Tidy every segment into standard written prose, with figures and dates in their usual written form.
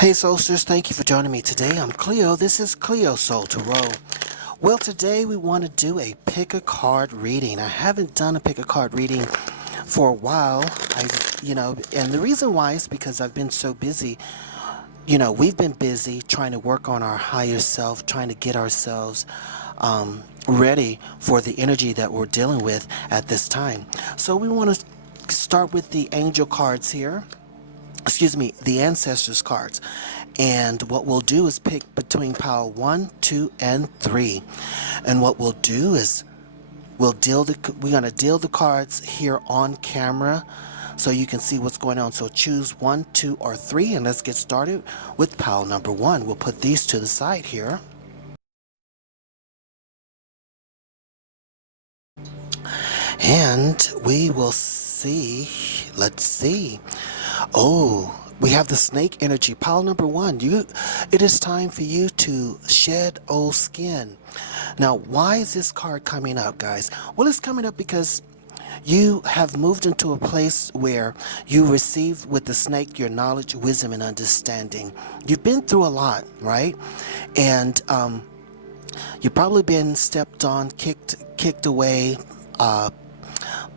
Hey Soulsters, thank you for joining me today. I'm Cleo. This is CleoSoulTarot. Well, today we want to do a pick a card reading. I haven't done a pick a card reading for a while. And the reason why is because I've been so busy. We've been busy trying to work on our higher self, trying to get ourselves ready for the energy that we're dealing with at this time. So we want to start with the angel cards here. Excuse me, the ancestors cards. And what we'll do is pick between pile 1, 2, and 3. And what we'll do is we're going to deal the cards here on camera so you can see what's going on. So choose 1, 2, or 3, and let's get started with pile number 1. We'll put these to the side here. And we will see. Let's see. Oh, we have the snake energy. Pile number 1. It is time for you to shed old skin. Now, why is this card coming up, guys? Well, it's coming up because you have moved into a place where you received with the snake your knowledge, wisdom, and understanding. You've been through a lot, right? And you've probably been stepped on, kicked away,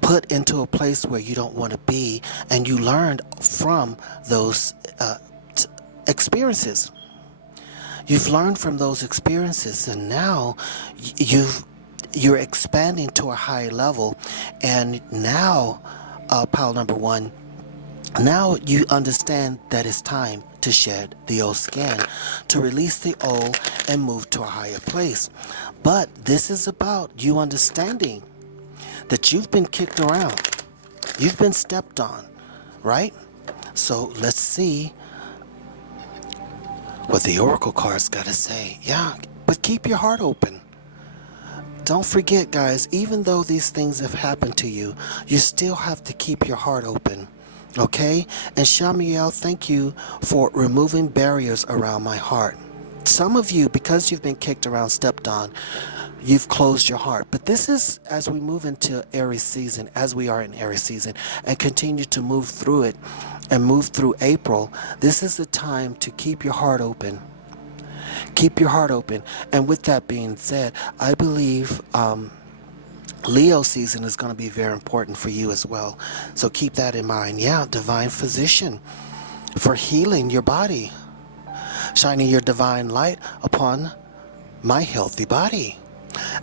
put into a place where you don't want to be, and you learned from those experiences. You've learned from those experiences, and now you're expanding to a higher level. And now, pile number 1, now you understand that it's time to shed the old skin, to release the old and move to a higher place. But this is about you understanding that you've been kicked around, you've been stepped on, right? So let's see what the oracle cards got to say. Yeah, but keep your heart open. Don't forget, guys, even though these things have happened to you, you still have to keep your heart open, okay? And Shamiel, thank you for removing barriers around my heart. Some of you, because you've been kicked around, stepped on, you've closed your heart. But this is as we move into Aries season, as we are in Aries season, and continue to move through it and move through April. This is the time to keep your heart open. Keep your heart open. And with that being said, I believe Leo season is going to be very important for you as well. So keep that in mind. Yeah, divine physician for healing your body, shining your divine light upon my healthy body.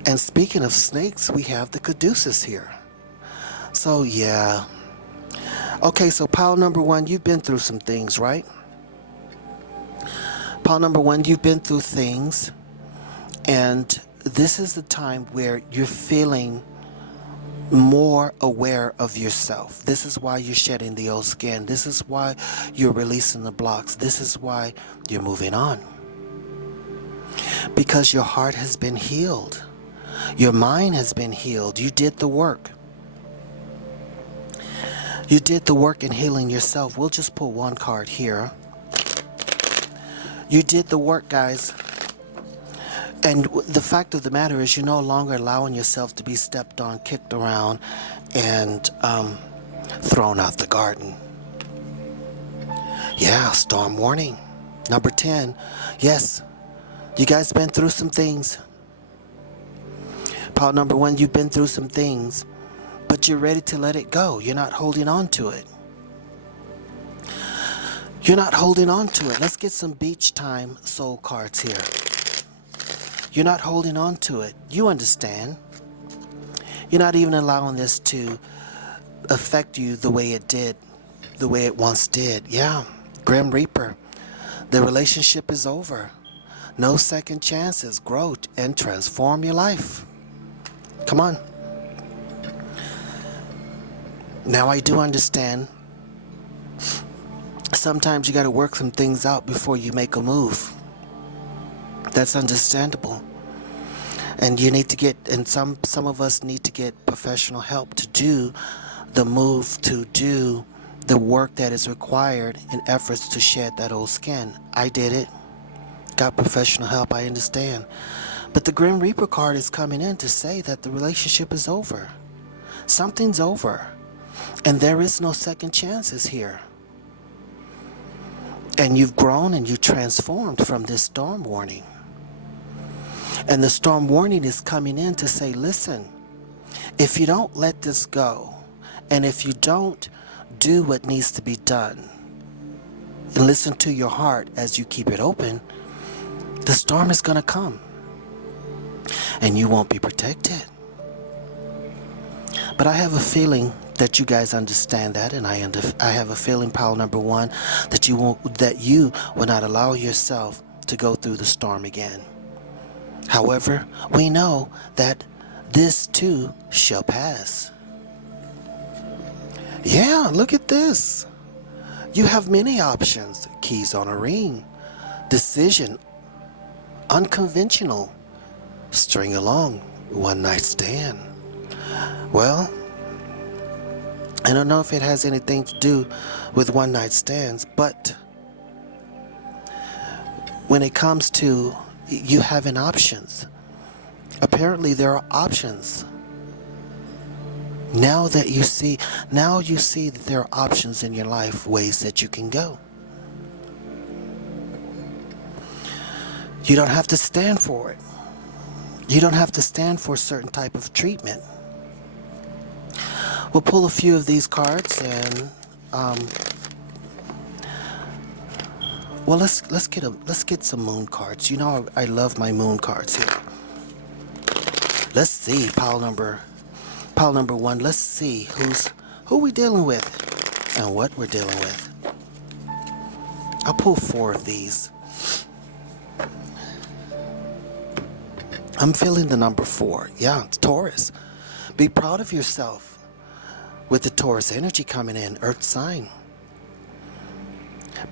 And speaking of snakes, we have the caduceus here. So yeah. Okay, so pile number 1, you've been through some things, right? Pile number 1, you've been through things. And this is the time where you're feeling more aware of yourself. This is why you're shedding the old skin. This is why you're releasing the blocks. This is why you're moving on. Because your heart has been healed. Your mind has been healed. You did the work. You did the work in healing yourself. We'll just pull one card here. You did the work, guys. And the fact of the matter is you're no longer allowing yourself to be stepped on, kicked around, and thrown out the garden. Yeah, storm warning. Number 10. Yes. You guys been through some things. Pile number 1, you've been through some things, but you're ready to let it go. You're not holding on to it. You're not holding on to it. Let's get some beach time soul cards here. You're not holding on to it. You understand. You're not even allowing this to affect you the way it did, the way it once did. Yeah, Grim Reaper. The relationship is over. No second chances. Grow and transform your life. Come on. Now I do understand. Sometimes you got to work some things out before you make a move. That's understandable. And you need to get, and some of us need to get professional help to do the move, to do the work that is required in efforts to shed that old skin. I did it. Got professional help, I understand. But the Grim Reaper card is coming in to say that the relationship is over. Something's over. And there is no second chances here. And you've grown and you transformed from this storm warning. And the storm warning is coming in to say, listen, if you don't let this go, and if you don't do what needs to be done, and listen to your heart as you keep it open, the storm is going to come. And you won't be protected. But I have a feeling that you guys understand that, and I have a feeling, pile number one, that you will not allow yourself to go through the storm again. However, we know that this too shall pass. Yeah, look at this. You have many options. Keys on a ring, decision, unconventional, string along, one night stand. Well, I don't know if it has anything to do with one night stands, but when it comes to you having options, apparently there are options. Now you see that there are options in your life, ways that you can go. You don't have to stand for it. You don't have to stand for a certain type of treatment. We'll pull a few of these cards and well, let's get some moon cards. You know I love my moon cards here. Let's see, pile number one. Let's see who we dealing with and what we're dealing with. I'll pull 4 of these. I'm feeling the number 4. Yeah, it's Taurus. Be proud of yourself. With the Taurus energy coming in, Earth sign.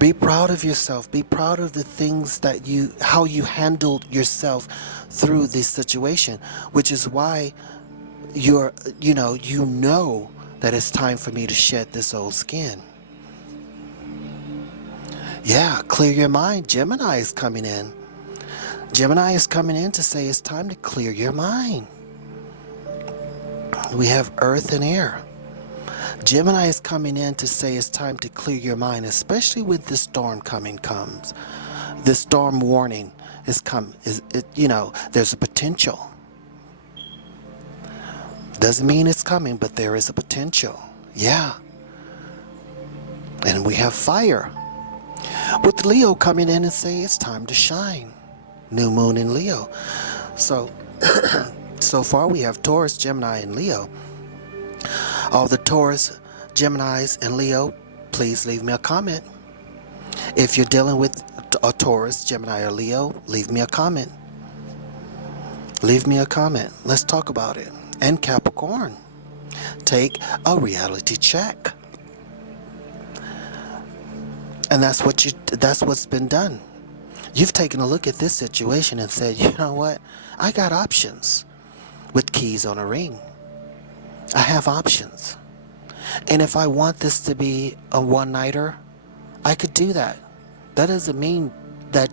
Be proud of yourself. Be proud of the things that how you handled yourself through this situation, which is why you know that it's time for me to shed this old skin. Yeah, clear your mind. Gemini is coming in. Gemini is coming in to say it's time to clear your mind. We have Earth and Air. Gemini is coming in to say it's time to clear your mind, especially with this storm comes. This storm warning there's a potential. Doesn't mean it's coming, but there is a potential. Yeah. And we have fire. With Leo coming in and say it's time to shine. New moon in Leo. So, so far we have Taurus, Gemini, and Leo. All the Taurus, Geminis, and Leo, please leave me a comment. If you're dealing with a Taurus, Gemini, or Leo, leave me a comment. Leave me a comment. Let's talk about it. And Capricorn, take a reality check. And that's what's been done. You've taken a look at this situation and said, you know what? I got options with keys on a ring. I have options. And if I want this to be a one-nighter, I could do that. That doesn't mean that,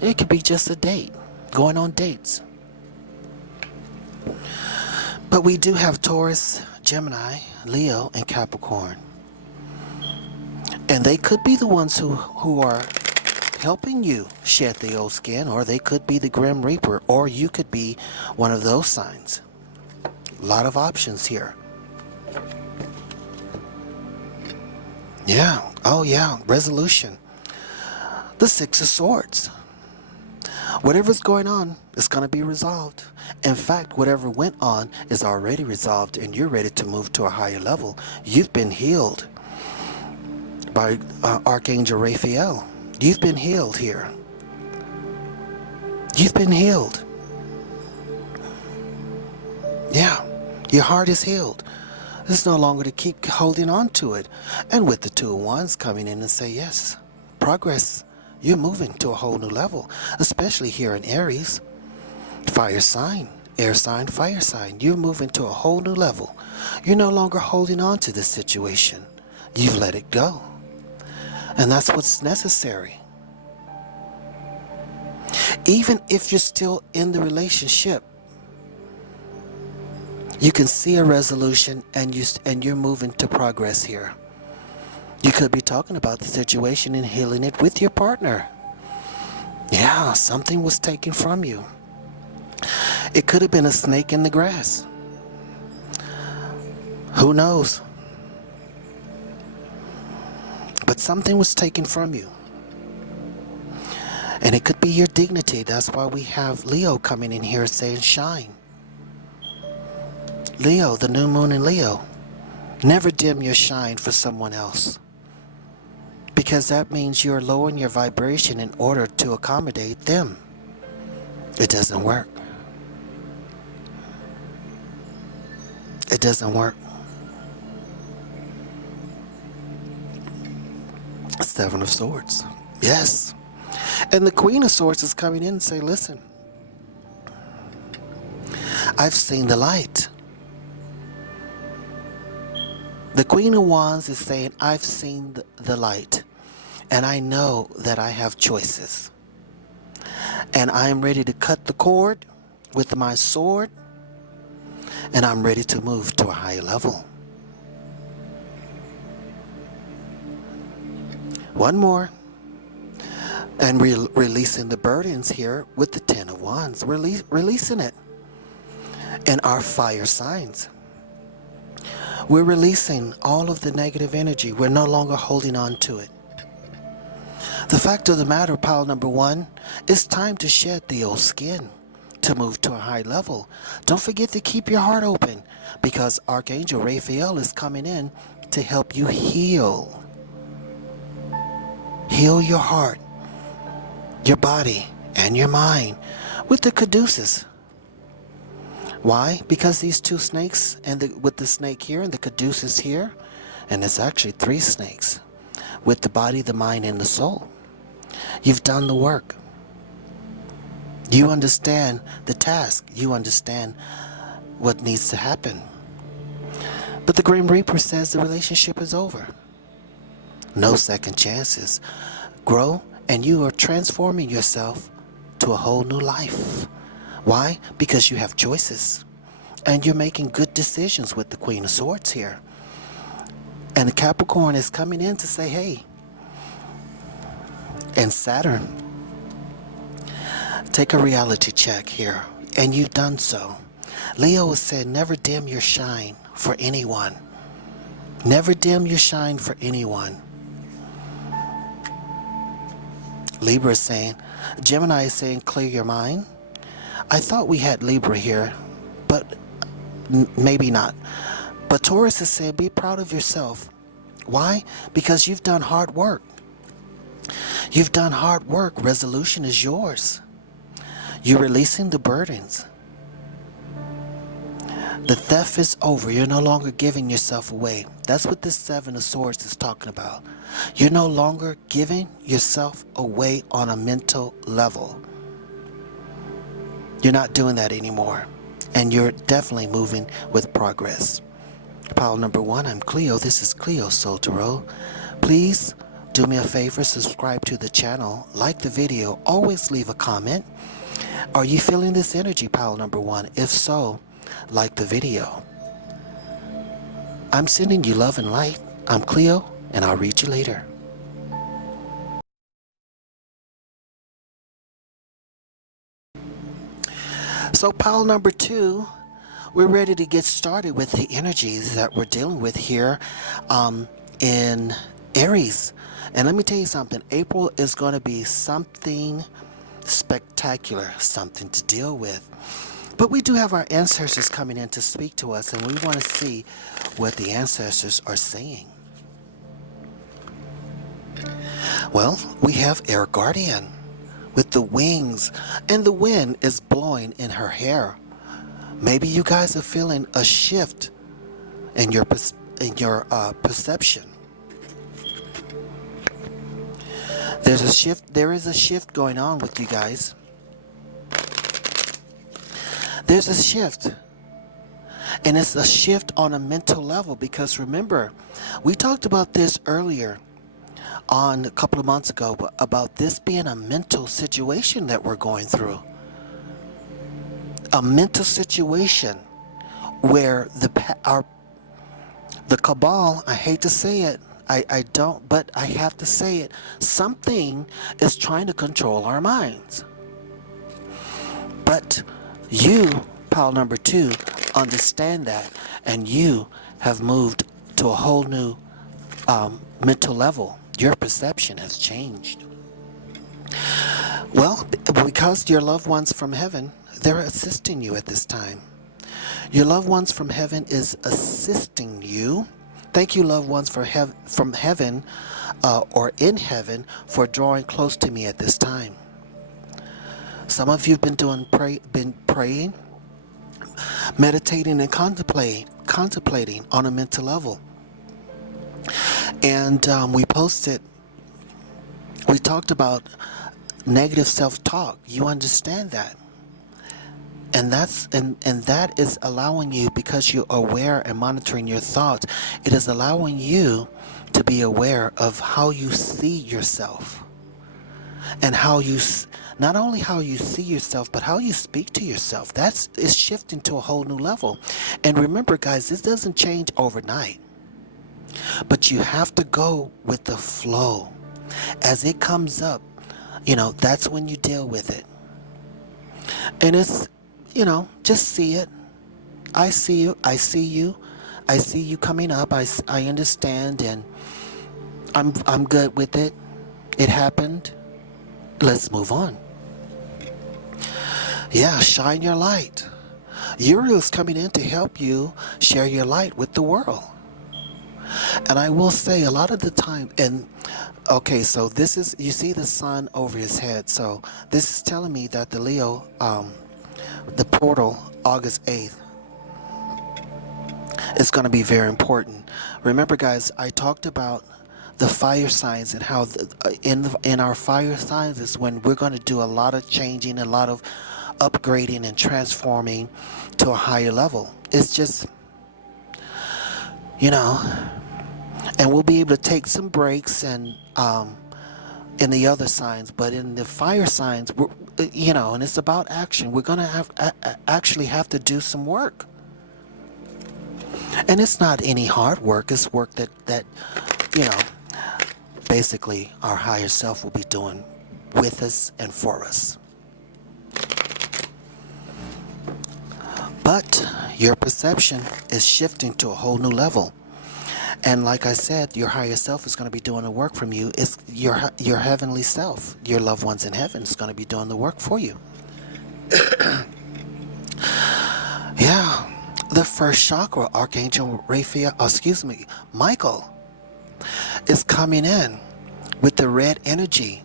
it could be just a date, going on dates. But we do have Taurus, Gemini, Leo, and Capricorn. And they could be the ones who are helping you shed the old skin, or they could be the Grim Reaper, or you could be one of those signs. A lot of options here. Yeah. Oh, yeah. Resolution. The 6 of Swords. Whatever's going on is going to be resolved. In fact, whatever went on is already resolved, and you're ready to move to a higher level. You've been healed by Archangel Raphael. You've been healed here. You've been healed. Yeah. Your heart is healed. It's no longer to keep holding on to it. And with the 2 of Wands coming in and say, yes, progress. You're moving to a whole new level, especially here in Aries. Fire sign, air sign, fire sign. You're moving to a whole new level. You're no longer holding on to this situation. You've let it go. And that's what's necessary. Even if you're still in the relationship, you can see a resolution, and you're moving to progress here. You could be talking about the situation and healing it with your partner. Yeah, something was taken from you. It could have been a snake in the grass. Who knows? But something was taken from you. And it could be your dignity. That's why we have Leo coming in here saying shine. Leo, the new moon in Leo. Never dim your shine for someone else. Because that means you're lowering your vibration in order to accommodate them. It doesn't work. It doesn't work. Seven of Swords. Yes. And the Queen of Swords is coming in and say, listen, I've seen the light. The Queen of Wands is saying, I've seen the light. And I know that I have choices. And I am ready to cut the cord with my sword. And I'm ready to move to a higher level. One more. And releasing the burdens here with the Ten of Wands. Releasing it. And our fire signs. We're releasing all of the negative energy. We're no longer holding on to it. The fact of the matter, pile number one, it's time to shed the old skin to move to a high level. Don't forget to keep your heart open because Archangel Raphael is coming in to help you heal. Heal your heart, your body, and your mind with the caduceus. Why? Because these two snakes, and with the snake here and the caduceus here, and it's actually three snakes, with the body, the mind, and the soul. You've done the work. You understand the task. You understand what needs to happen. But the Grim Reaper says the relationship is over. No second chances. Grow, and you are transforming yourself to a whole new life. Why? Because you have choices. And you're making good decisions with the Queen of Swords here. And the Capricorn is coming in to say, hey. And Saturn, take a reality check here. And you've done so. Leo has said, never dim your shine for anyone. Never dim your shine for anyone. Libra is saying, Gemini is saying, clear your mind. I thought we had Libra here, but maybe not. But Taurus is saying, be proud of yourself. Why? Because you've done hard work. You've done hard work. Resolution is yours. You're releasing the burdens. The theft is over. You're no longer giving yourself away. That's what this Seven of Swords is talking about. You're no longer giving yourself away on a mental level. You're not doing that anymore. And you're definitely moving with progress. Pile number one, I'm Cleo. This is CleoSoulTarot. Please do me a favor, subscribe to the channel, like the video, always leave a comment. Are you feeling this energy, pile number one? If so, like the video. I'm sending you love and light. I'm Cleo, and I'll read you later. So pile number two, we're ready to get started with the energies that we're dealing with here in Aries. And let me tell you something, April is going to be something spectacular, something to deal with. But we do have our ancestors coming in to speak to us, and we want to see what the ancestors are saying. Well, we have Air Guardian with the wings, and the wind is blowing in her hair. Maybe you guys are feeling a shift in your perception. There is a shift going on with you guys. There's a shift. And it's a shift on a mental level because remember, we talked about this earlier on a couple of months ago about this being a mental situation that we're going through. A mental situation where the cabal, I hate to say it, I don't, but I have to say it. Something is trying to control our minds. But you, pile number 2, understand that, and you have moved to a whole new mental level. Your perception has changed. Well, because your loved ones from heaven, they're assisting you at this time. Your loved ones from heaven is assisting you. Thank you, loved ones from heaven or in heaven, for drawing close to me at this time. Some of you have been praying, meditating, and contemplating on a mental level. And we talked about negative self-talk. You understand that. And that is allowing you, because you're aware and monitoring your thoughts, it is allowing you to be aware of how you see yourself. And not only how you see yourself, but how you speak to yourself. It's shifting to a whole new level. And remember, guys, this doesn't change overnight. But you have to go with the flow. As it comes up, that's when you deal with it. And it's, just see it. I see you. I see you. I see you coming up. I understand, and I'm good with it. It happened. Let's move on. Yeah, shine your light. Uriel's coming in to help you share your light with the world. And I will say, a lot of the time, okay, so this is, you see the sun over his head. So this is telling me that the Leo, the portal, August 8th, is going to be very important. Remember, guys, I talked about the fire signs, and how in our fire signs is when we're going to do a lot of changing, a lot of upgrading and transforming to a higher level. It's just, and we'll be able to take some breaks and in the other signs, but in the fire signs, and it's about action. We're going to actually have to do some work. And it's not any hard work. It's work that basically our higher self will be doing with us and for us. But your perception is shifting to a whole new level. And like I said, your higher self is going to be doing the work from you. It's your heavenly self, your loved ones in heaven, is going to be doing the work for you. Yeah. The first chakra, Archangel Michael, is coming in with the red energy.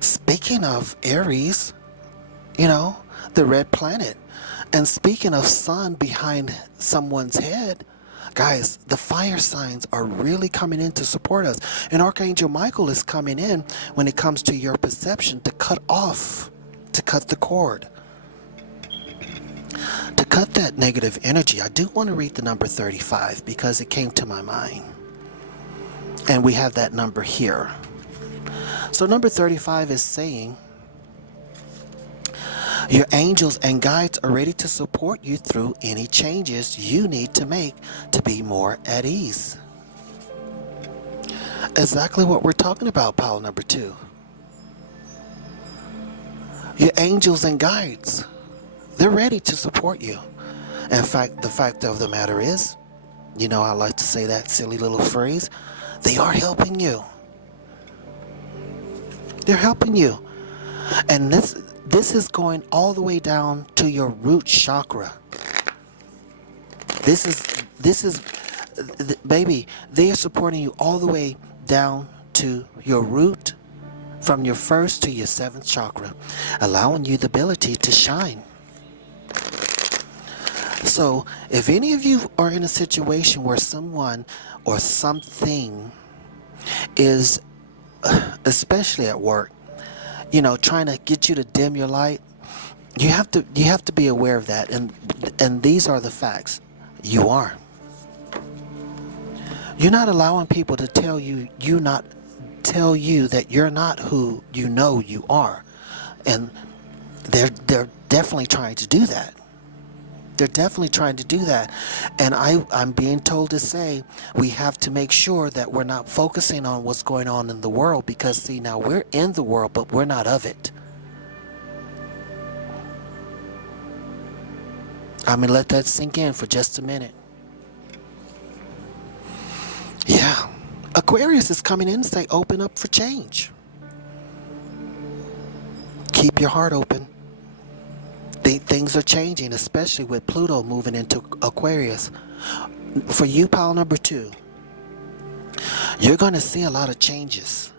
Speaking of Aries, the red planet. And speaking of sun behind someone's head, guys, the fire signs are really coming in to support us. And Archangel Michael is coming in when it comes to your perception to cut the cord. To cut that negative energy. I do want to read the number 35 because it came to my mind. And we have that number here. So number 35 is saying, your angels and guides are ready to support you through any changes you need to make to be more at ease. Exactly what we're talking about, pile number 2. Your angels and guides, they're ready to support you. In fact, the fact of the matter is, I like to say that silly little phrase, they are helping you. They're helping you. And this is going all the way down to your root chakra. This is, baby, they are supporting you all the way down to your root, from your first to your 7th chakra, allowing you the ability to shine. So, if any of you are in a situation where someone or something is, especially at work, trying to get you to dim your light, you have to be aware of that. And these are the facts. You are. You're not allowing people to tell you that you're not who you are. And they're definitely trying to do that. They're definitely trying to do that. And I'm being told to say we have to make sure that we're not focusing on what's going on in the world, because see, now we're in the world, but we're not of it. I'm going to let that sink in for just a minute. Yeah. Aquarius is coming in and say open up for change. Keep your heart open. Things are changing, especially with Pluto moving into Aquarius. For you, pile number 2, you're going to see a lot of changes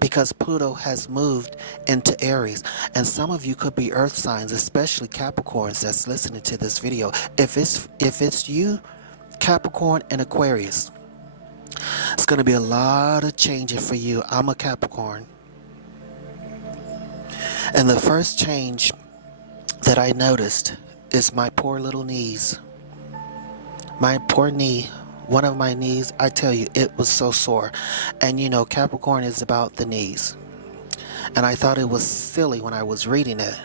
because Pluto has moved into Aries. And some of you could be earth signs, especially Capricorns that's listening to this video. If it's you, Capricorn and Aquarius, it's going to be a lot of changing for you. I'm a Capricorn. And the first change that I noticed is my poor little knees. My poor knee, one of my knees, I tell you, it was so sore. And you know, Capricorn is about the knees. And I thought it was silly when I was reading it.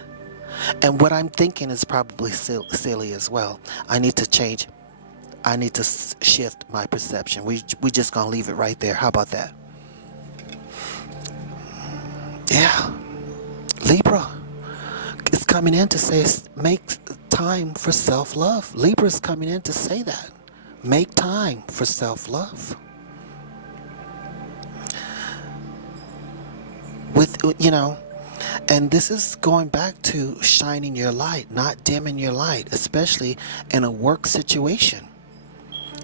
And what I'm thinking is probably silly as well. I need to change. I need to shift my perception. We just gonna leave it right there. How about that? Yeah. Libra is coming in to say make time for self-love. Libra is coming in to say that. Make time for self-love. With, you know, and this is going back to shining your light, not dimming your light, especially in a work situation,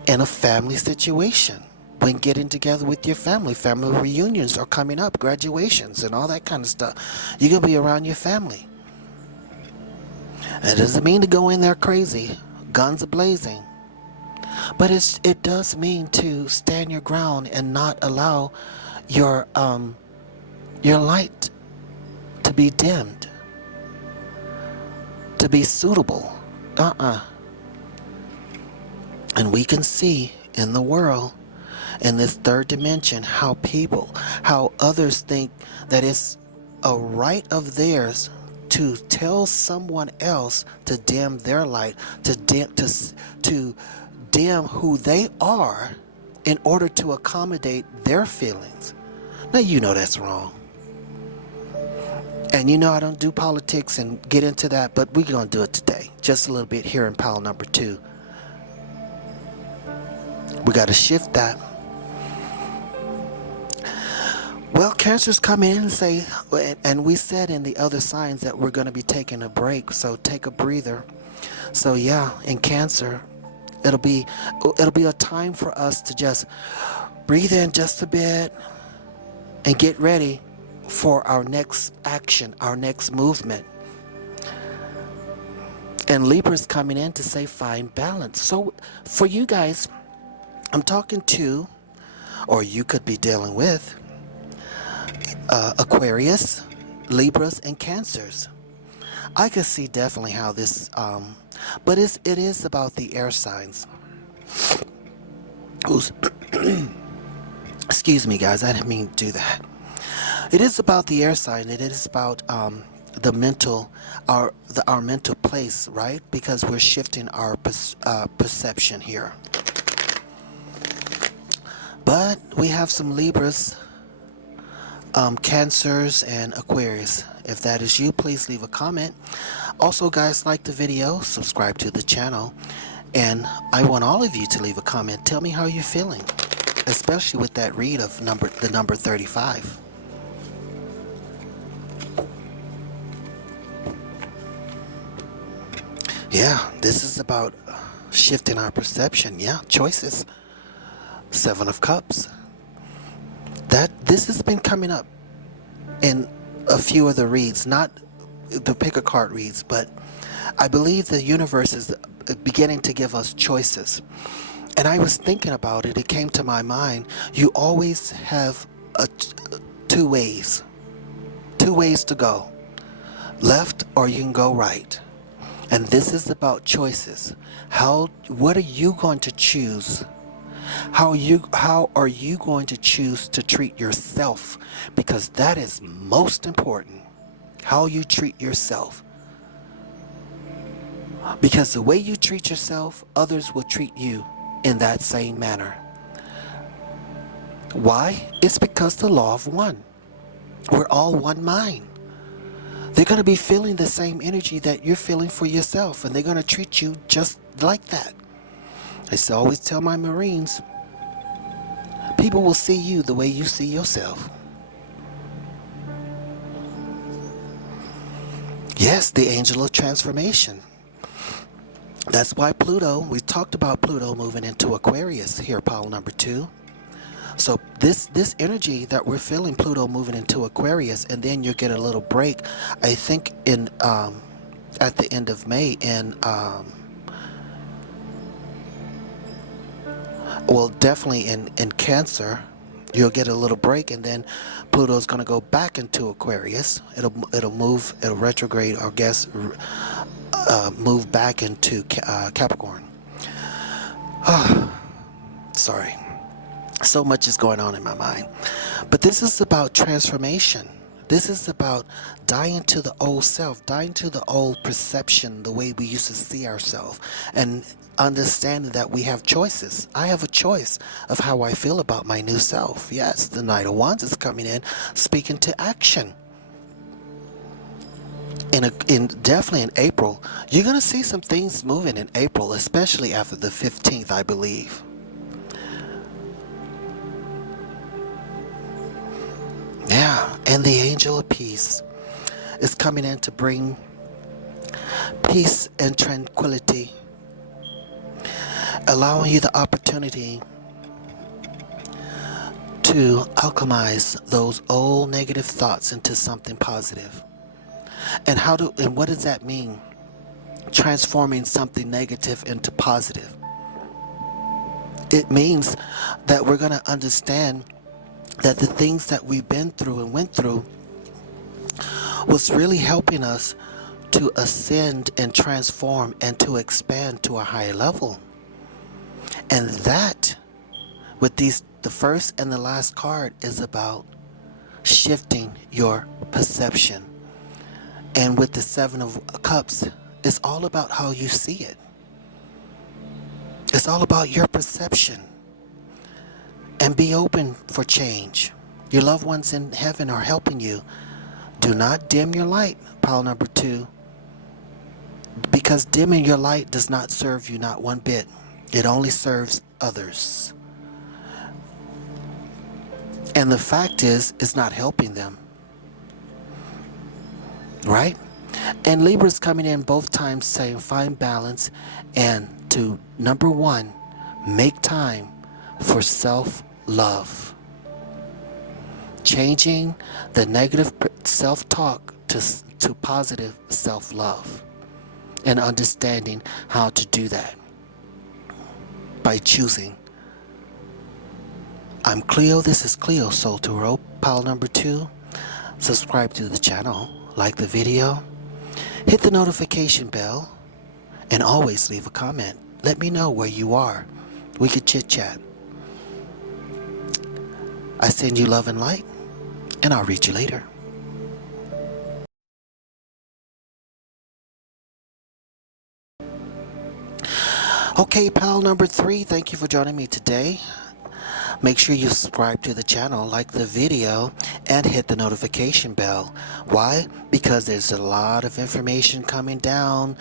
in a family situation. When getting together with your family reunions are coming up, graduations and all that kind of stuff. You're going to be around your family. It doesn't mean to go in there crazy, guns a blazing. But it does mean to stand your ground and not allow your light to be dimmed, to be suitable. And we can see in the world, in this third dimension, how others think that it's a right of theirs to tell someone else to dim their light, to dim who they are in order to accommodate their feelings. Now you know that's wrong. And you know I don't do politics and get into that, but we're going to do it today. Just a little bit here in pile number 2. We got to shift that. Well, Cancer's come in and say, and we said in the other signs that we're going to be taking a break, so take a breather. So yeah, in Cancer, it'll be a time for us to just breathe in just a bit and get ready for our next action, our next movement. And Libra's coming in to say find balance. So for you guys, I'm talking to, or you could be dealing with, Aquarius, Libras, and Cancers. I could see definitely how this, but it is about the air signs. Excuse me, guys, I didn't mean to do that. It is about the air sign. It is about the mental, our mental place, right? Because we're shifting our perception here. But we have some Libras, Cancers, and Aquarius. If that is you, please leave a comment. Also, guys, like the video, subscribe to the channel, and I want all of you to leave a comment. Tell me how you're feeling, especially with that read of the number 35. Yeah, this is about shifting our perception. Yeah, choices. 7 of Cups. This has been coming up in a few of the reads, not the pick a card reads, but I believe the universe is beginning to give us choices. And I was thinking about it. It came to my mind. You always have two ways to go, left or you can go right. And this is about choices. What are you going to choose? How are you going to choose to treat yourself? Because that is most important. How you treat yourself. Because the way you treat yourself, others will treat you in that same manner. Why? It's because the law of one. We're all one mind. They're going to be feeling the same energy that you're feeling for yourself, and they're going to treat you just like that. I used to always tell my Marines, people will see you the way you see yourself. Yes, the angel of transformation. That's why Pluto, we talked about Pluto moving into Aquarius here, pile number 2. So this energy that we're feeling, Pluto moving into Aquarius, and then you get a little break, I think in at the end of May in well, definitely in Cancer, you'll get a little break, and then Pluto's going to go back into Aquarius. It'll move, it'll retrograde, or guess move back into Capricorn. Sorry, so much is going on in my mind, but this is about transformation. This is about dying to the old self, dying to the old perception, the way we used to see ourselves, and understanding that we have choices. I have a choice of how I feel about my new self. Yes, the Knight of Wands is coming in, speaking to action. Definitely in April, you're going to see some things moving in April, especially after the 15th, I believe. Yeah, and the angel of peace is coming in to bring peace and tranquility, allowing you the opportunity to alchemize those old negative thoughts into something positive. And what does that mean? Transforming something negative into positive. It means that we're going to understand that the things that we've been through and went through was really helping us to ascend and transform and to expand to a higher level. And that, with the first and the last card, is about shifting your perception. And with the 7 of Cups, it's all about how you see it. It's all about your perception. And be open for change. Your loved ones in heaven are helping you. Do not dim your light, pile number 2. Because dimming your light does not serve you, not one bit. It only serves others. And the fact is, it's not helping them. Right? And Libra's coming in both times saying find balance, and to number 1, make time for self-love. Changing the negative self-talk to positive self-love, and understanding how to do that by choosing. I'm Cleo, this is CleoSoulTarot, pile number 2. Subscribe to the channel, like the video, hit the notification bell, and always leave a comment. Let me know where you are. We could chit chat. I send you love and light, and I'll read you later. Okay, pal number 3, thank you for joining me today. Make sure you subscribe to the channel, like the video, and hit the notification bell. Why? Because there's a lot of information coming down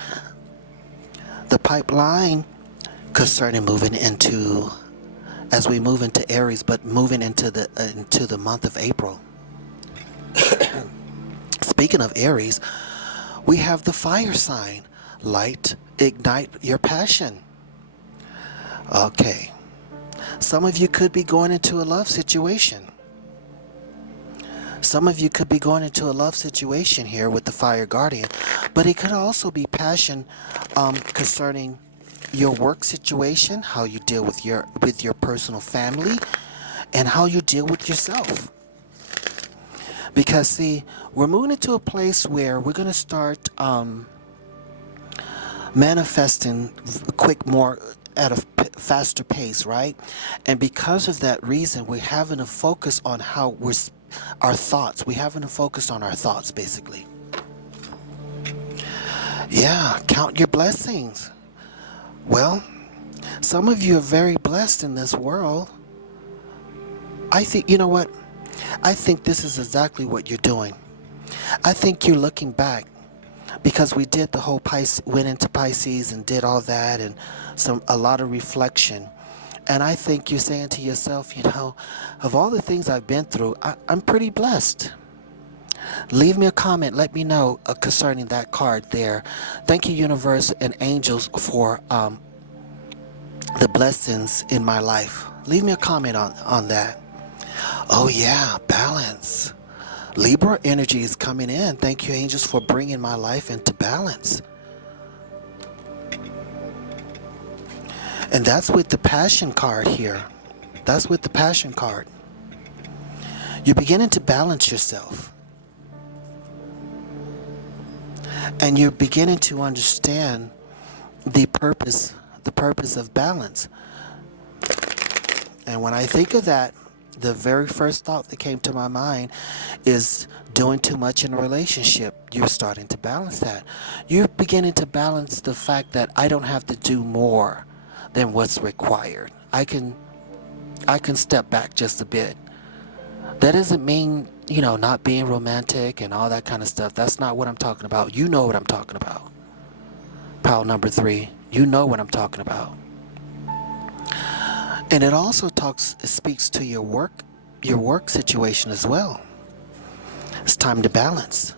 the pipeline concerning moving into, as we move into Aries, but moving into the month of April. Speaking of Aries, we have the fire sign. Light, ignite your passion. Okay. Some of you could be going into a love situation. Some of you could be going into a love situation here with the fire guardian, but it could also be passion concerning your work situation, how you deal with your personal family, and how you deal with yourself. Because see, we're moving into a place where we're going to start manifesting more at a faster pace, right? And because of that reason, we're having to focus on our thoughts. We're having to focus on our thoughts, basically. Yeah, count your blessings. Well, some of you are very blessed in this world. I think, you know what? I think this is exactly what you're doing. I think you're looking back because we did the whole went into Pisces and did all that and a lot of reflection. And I think you're saying to yourself, of all the things I've been through, I'm pretty blessed. Leave me a comment. Let me know concerning that card there. Thank you, universe and angels, for the blessings in my life. Leave me a comment on that. Oh yeah, balance. Libra energy is coming in. Thank you, angels, for bringing my life into balance. And that's with the passion card here. That's with the passion card. You're beginning to balance yourself. And you're beginning to understand the purpose of balance. And when I think of that, the very first thought that came to my mind is doing too much in a relationship. You're starting to balance that. You're beginning to balance the fact that I don't have to do more than what's required. I can step back just a bit. That doesn't mean, not being romantic and all that kind of stuff. That's not what I'm talking about. You know what I'm talking about. Pile number 3, you know what I'm talking about. And it also speaks to your work situation as well. It's time to balance.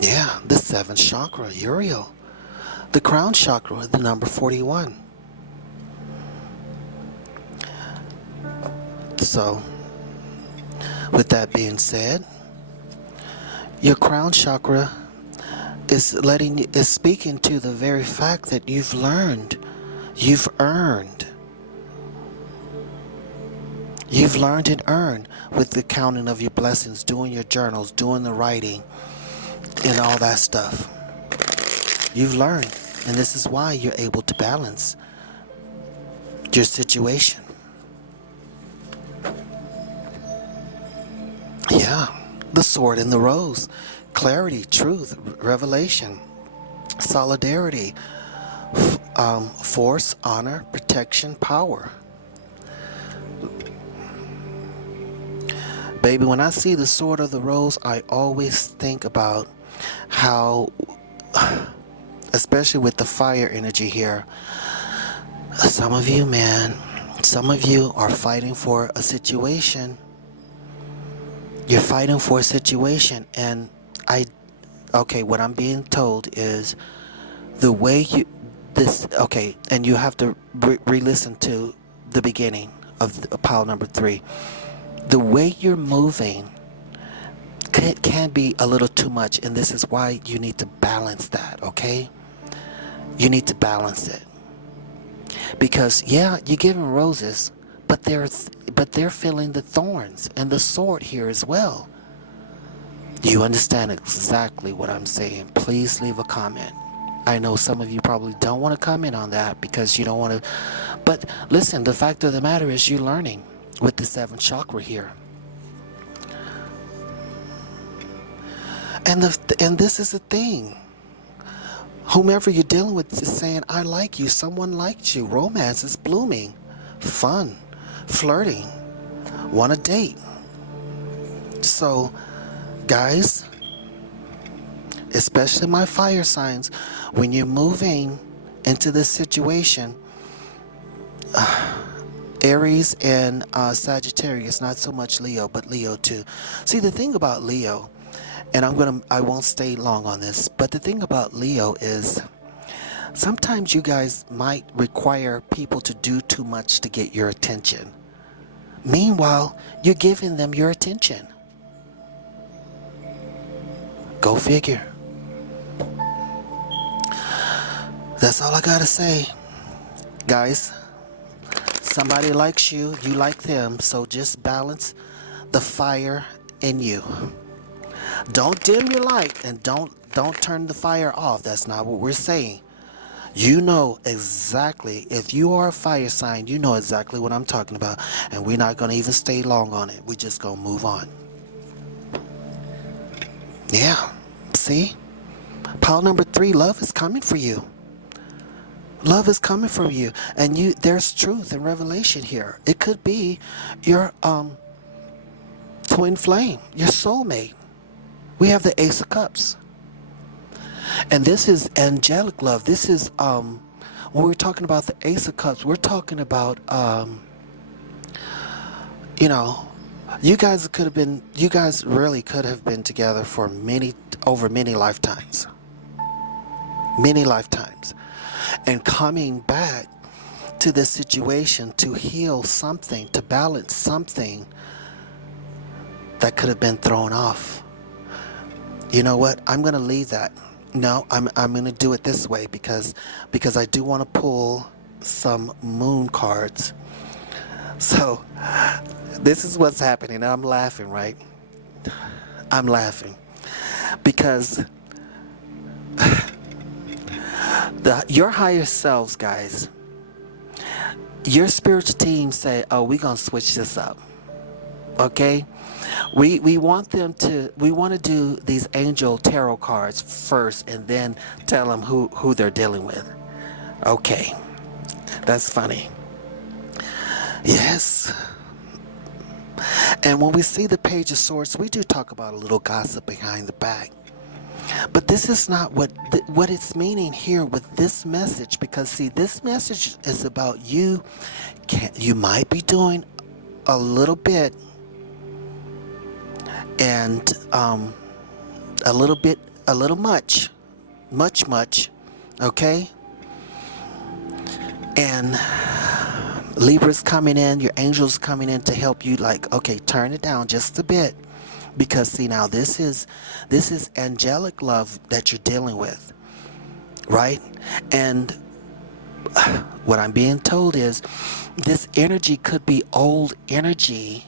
Yeah, the 7th chakra, Uriel. The crown chakra, the number 41. So, with that being said, your crown chakra is speaking to the very fact that you've learned, you've earned. You've learned and earned with the counting of your blessings, doing your journals, doing the writing, and all that stuff. You've learned, and this is why you're able to balance your situation. Yeah, the sword and the rose. Clarity, truth, revelation, solidarity, force, honor, protection, power. Baby, when I see the sword of the rose, I always think about how, especially with the fire energy here, some of you are fighting for a situation. You're fighting for a situation, and what I'm being told is the way and you have to re-listen to the beginning of pile number 3. The way you're moving can be a little too much, and this is why you need to balance that, okay? You need to balance it. Because, yeah, you're giving roses, but they're feeling the thorns and the sword here as well. Do you understand exactly what I'm saying? Please leave a comment. I know some of you probably don't want to comment on that because you don't want to. But listen, the fact of the matter is you're learning with the 7th chakra here. And this is the thing. Whomever you're dealing with is saying, I like you. Someone liked you. Romance is blooming. Fun. Flirting. Want a date. So, guys, especially my fire signs, when you're moving into this situation, Aries and Sagittarius, not so much Leo, but Leo too. See, the thing about Leo, and I won't stay long on this, but the thing about Leo is sometimes you guys might require people to do too much to get your attention. Meanwhile, you're giving them your attention. Go figure. That's all I gotta say. Guys, somebody likes you, you like them, so just balance the fire in you. Don't dim your light and don't turn the fire off. That's not what we're saying. You know exactly, if you are a fire sign, you know exactly what I'm talking about. And we're not going to even stay long on it. We're just going to move on. Yeah. See? Pile number 3, love is coming for you. Love is coming from you. And there's truth and revelation here. It could be your twin flame, your soulmate. We have the Ace of Cups. And this is angelic love. This is when we're talking about the Ace of Cups, we're talking about you know, you guys really could have been together for over many lifetimes. Many lifetimes. And coming back to this situation to heal something, to balance something that could have been thrown off. You know what? I'm going to leave that. No, I'm going to do it this way because I do want to pull some moon cards. So, this is what's happening. I'm laughing, right? I'm laughing because your higher selves, guys, your spiritual team say, "Oh, we're going to switch this up." Okay? We want to do these angel tarot cards first and then tell them who they're dealing with. Okay. That's funny. Yes. And when we see the Page of Swords, we do talk about a little gossip behind the back. But this is not what it's meaning here with this message, because see, this message is about you. You might be doing a little bit and a little much, okay? And Libra's coming in, your angel's coming in to help you, like, okay, turn it down just a bit. Because see, now this is angelic love that you're dealing with, right? And what I'm being told is this energy could be old energy.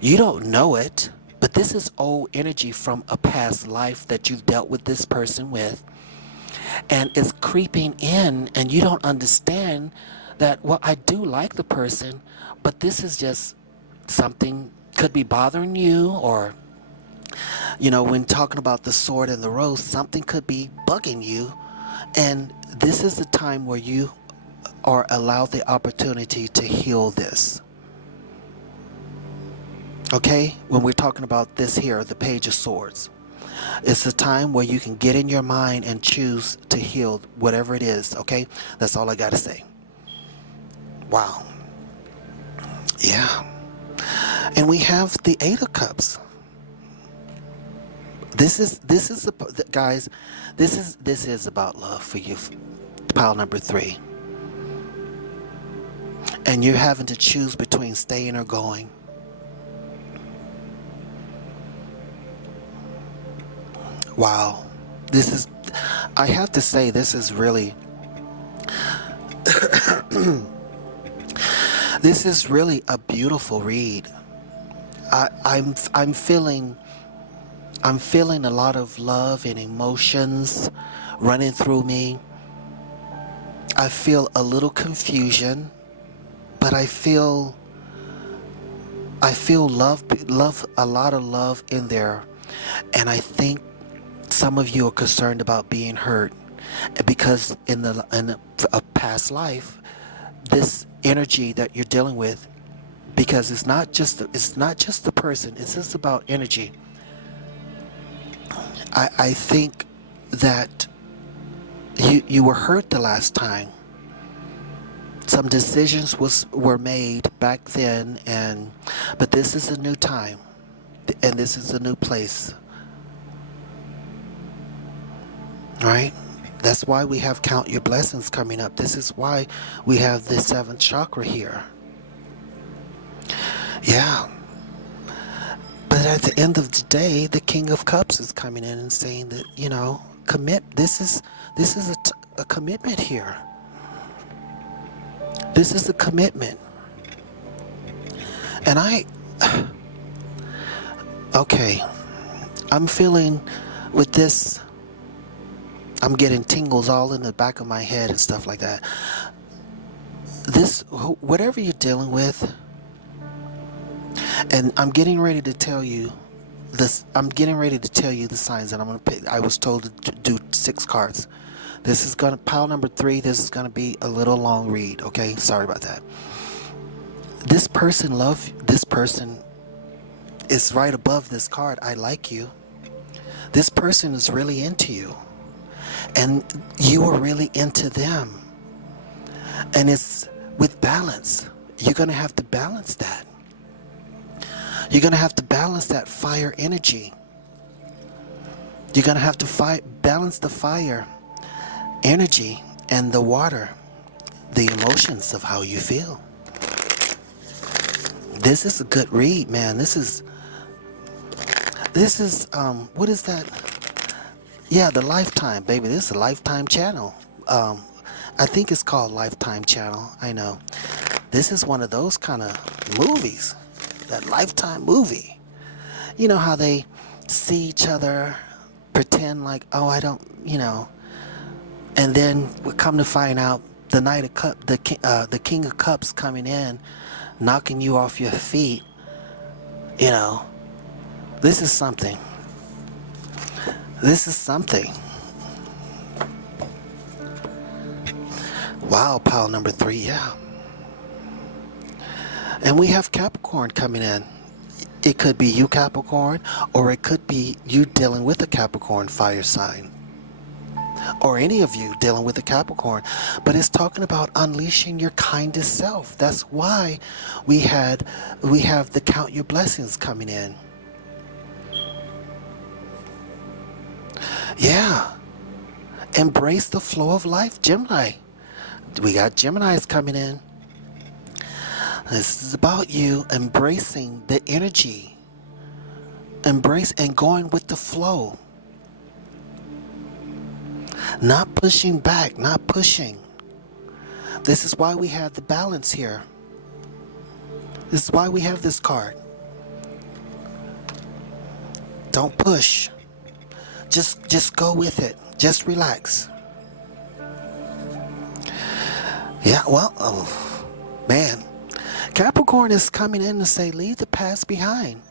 You don't know it, but this is old energy from a past life that you've dealt with this person with. And it's creeping in, and you don't understand that, well, I do like the person, but this is just something could be bothering you, or, you know, when talking about the sword and the rose, something could be bugging you. And this is the time where you are allowed the opportunity to heal this. Okay? When we're talking about this here, the Page of Swords. It's a time where you can get in your mind and choose to heal whatever it is, okay? That's all I gotta say. Wow. Yeah. And we have the Eight of Cups. This is guys, this is about love for you. Pile number 3. And you're having to choose between staying or going. Wow. I have to say, this is really, this is really a beautiful read. I'm feeling a lot of love and emotions running through me. I feel a little confusion, but I feel love, a lot of love in there. And I think some of you are concerned about being hurt, because in a past life, this energy that you're dealing with, because it's not just the person, it's just about energy. I think that you were hurt the last time. Some decisions were made back then, but this is a new time, and this is a new place. Right? That's why we have Count Your Blessings coming up. This is why we have the 7th chakra here. Yeah. But at the end of the day, the King of Cups is coming in and saying that, you know, this is a commitment here. This is a commitment. And okay, I'm feeling with this, I'm getting tingles all in the back of my head and stuff like that. Whatever you're dealing with, and I'm getting ready to tell you this, I'm getting ready to tell you the signs that I'm going to pick. I was told to do 6 cards. This is going to, pile number 3, this is going to be a little long read, okay? Sorry about that. This person is right above this card. I like you. This person is really into you. And you are really into them. And it's with balance. You're going to have to balance that. You're going to have to balance that fire energy. You're going to have to balance the fire energy and the water, the emotions of how you feel. This is a good read, man. This is what is that? Yeah, the Lifetime, baby. This is a Lifetime channel. I think it's called Lifetime channel. I know. This is one of those kind of movies. That Lifetime movie. You know how they see each other, pretend like, oh, I don't, and then we come to find out the Knight of Cups, the King of Cups coming in, knocking you off your feet. This is something. This is something. Wow, pile number 3, yeah. And we have Capricorn coming in. It could be you, Capricorn, or it could be you dealing with a Capricorn fire sign. Or any of you dealing with a Capricorn. But it's talking about unleashing your kindest self. That's why we have the Count Your Blessings coming in. Yeah. Embrace the flow of life, Gemini. We got Geminis coming in. This is about you embracing the energy. Embrace and going with the flow. Not pushing back, not pushing. This is why we have the balance here. This is why we have this card. Don't push. Just go with it. Just relax. Yeah, well, oh, man. Capricorn is coming in to say, leave the past behind.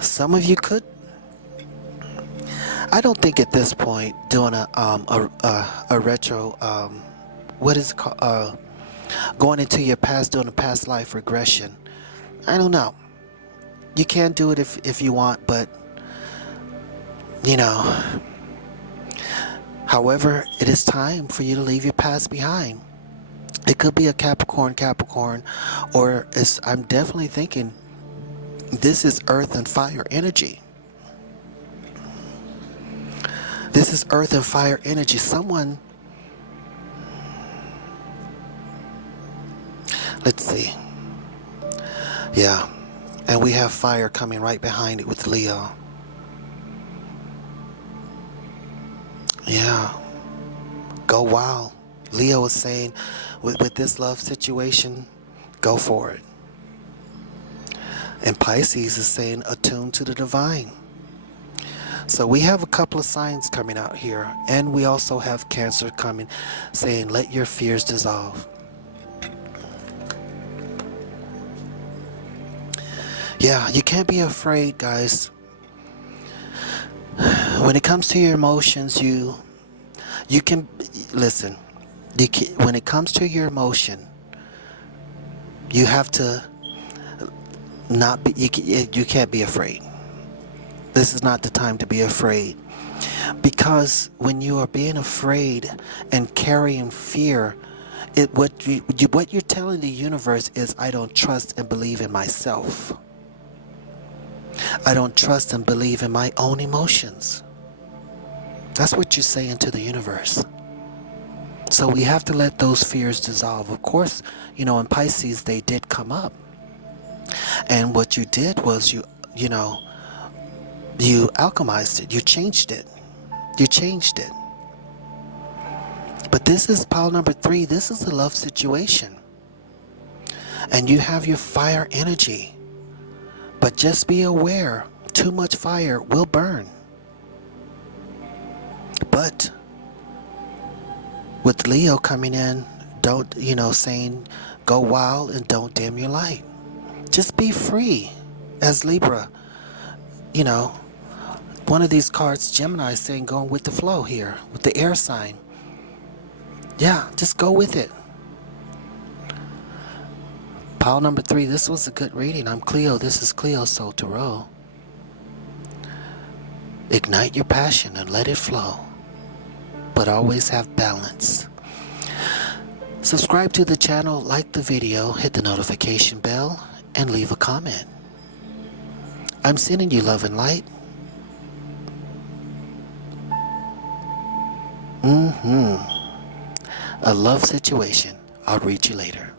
Some of you could. I don't think at this point doing a retro, what is it called? Going into your past, doing a past life regression. I don't know. You can do it if you want, but however, it is time for you to leave your past behind. It could be a Capricorn, or I'm definitely thinking this is earth and fire energy. This is earth and fire energy. Someone, let's see. Yeah, and we have fire coming right behind it with Leo. Yeah, go wild. Leo is saying, with this love situation, go for it. And Pisces is saying, attune to the divine. So we have a couple of signs coming out here. And we also have Cancer coming, saying, let your fears dissolve. Yeah, you can't be afraid, guys. When it comes to your emotions, you can, listen, when it comes to your emotion, you have to not be, you can't be afraid. This is not the time to be afraid. Because when you are being afraid and carrying fear, what you're telling the universe is, I don't trust and believe in myself. I don't trust and believe in my own emotions. That's what you're saying to the universe. So we have to let those fears dissolve. Of course, in Pisces, they did come up. And what you did was you alchemized it. You changed it. You changed it. But this is pile number 3. This is a love situation. And you have your fire energy. But just be aware, too much fire will burn. But with Leo coming in, don't, saying go wild and don't dim your light. Just be free as Libra, you know, one of these cards, Gemini, is saying going with the flow here, with the air sign. Yeah, just go with it. Pile number 3, this was a good reading. I'm Cleo. This is CleoSoulTarot. Ignite your passion and let it flow, but always have balance. Subscribe to the channel, like the video, hit the notification bell, and leave a comment. I'm sending you love and light. A love situation. I'll read you later.